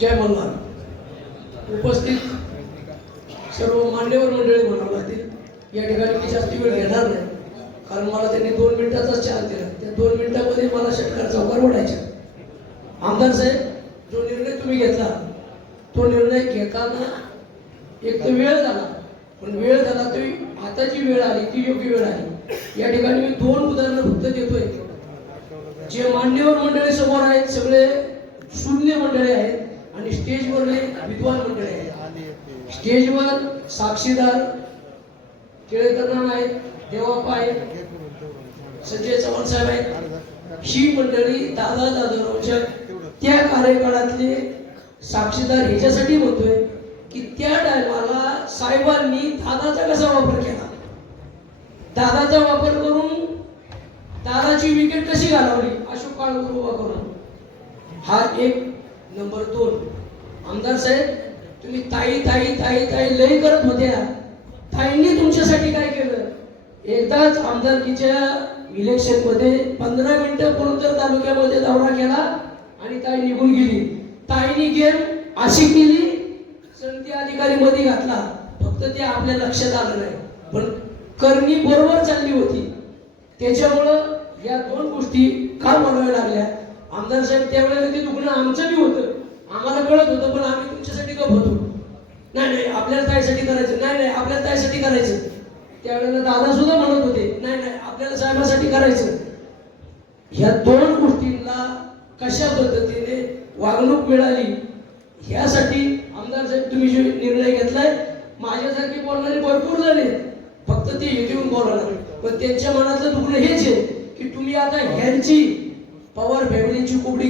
जय मल्हार उपस्थित सर्व मान्यवर मंडळी म्हणावं लागतील या ठिकाणी मी जास्ती वेळ घेणार नाही. कारण मला त्यांनी दोन मिनिटाचाच चान्स दिला. त्या दोन मिनिटामध्ये मला षटकार चौकार ओढायचा आमदार साहेब जो निर्णय तुम्ही घेतला तो निर्णय घेताना एक तर वेळ झाला. पण वेळ झाला तरी आता जी वेळ आली ती योग्य वेळ आली. या ठिकाणी मी दोन उदाहरणं फक्त देतोय. जे मान्यवर मंडळी समोर आहेत सगळे शून्य मंडळी आहेत आणि स्टेजवरले विद्वान मंडळी आहेत. स्टेजवर साक्षीदार केळकरनाम आहेत देवाप्पा आहेत संजय चव्हाण साहेब आहेत. ही मंडळी दादा दादारावच्या त्या कार्यकाळातले साक्षीदार ह्याच्यासाठी म्हणतोय की त्या टायमाला साहेबांनी दादाचा कसा वापर केला? दादाचा वापर करून दादाची विकेट कशी घालवली? अशोक काळूर उभा करून. हा एक नंबर दोन. आमदार साहेब तुम्ही ताई ताई ताई ताई लय करत होत्या. ताईंनी तुमच्यासाठी काय केलं? एकदाच आमदारकीच्या इलेक्शनमध्ये पंधरा मिनिटं कोणतर तालुक्यामध्ये दौरा केला आणि ताई निघून गेली. ताईनी गेम अशी केली संधी अधिकारी मध्ये घातला. फक्त ते आपल्या लक्षात आलं नाही. पण करणी बरोबर चालली होती. त्याच्यामुळं या दोन गोष्टी का बोलाव्या लागल्या? आमदार साहेब त्यावेळेला ते दुखणं आमचं बी होतं. आम्हाला कळत होतं पण आम्ही तुमच्यासाठी गप होतो. नाही नाही आपल्याला ताईसाठी करायचं. नाही नाही आपल्याला ताईसाठी करायचं. त्यावेळेला दादा सुद्धा म्हणत होते नाही नाही आपल्याला साहेबासाठी करायचं. ह्या दोन गोष्टींना कशा पद्धतीने वागणूक मिळाली ह्यासाठी आमदार साहेब तुम्ही जे निर्णय घेतलाय माझ्यासारखे बोलणारे भरपूर झाले फक्त ते हे येऊन बोलणार पण त्यांच्या मनातलं दुखणं हेच आहे की तुम्ही आता ह्यांची पवार फॅमिलीची कुबडी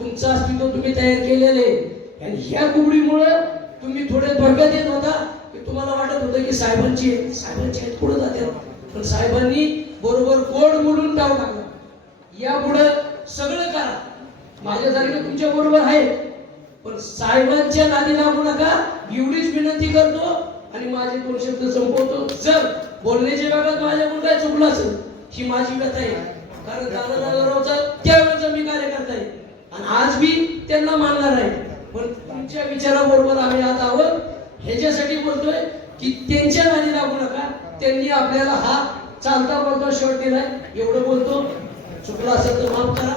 तुमचं अस्तित्व तुम्ही तयार केलेले आहे. आणि ह्या कुबडीमुळं तुम्ही थोडे धोक्यात येत होता की तुम्हाला वाटत होतं की साहेबांची साहेबांची आहेत पुढे जाते पण साहेबांनी बरोबर कोड बोलून टाव टाकला. यापुढं सगळं करा. माझ्यासारखे तुमच्या बरोबर आहे. पण साहेबांच्या नादी लागू नका. एवढीच विनंती करतो आणि माझे दोन शब्द संपवतो. जर बोलण्याच्या बाबत माझ्याकडून काय चुकलं असेल ही माझी व्यथा आहे. कारण दादा दादारावचा त्यावेळेचा मी कार्यकर्ता आहे. आणि आज मी त्यांना मानणार आहे. पण तुमच्या विचाराबरोबर आम्ही आज आहोत. ह्याच्यासाठी बोलतोय की त्यांच्या नादी लागू नका. त्यांनी आपल्याला हा चालता बोलता शर्ट दिलाय. एवढं बोलतो. चुकलं असेल तर माफ करा.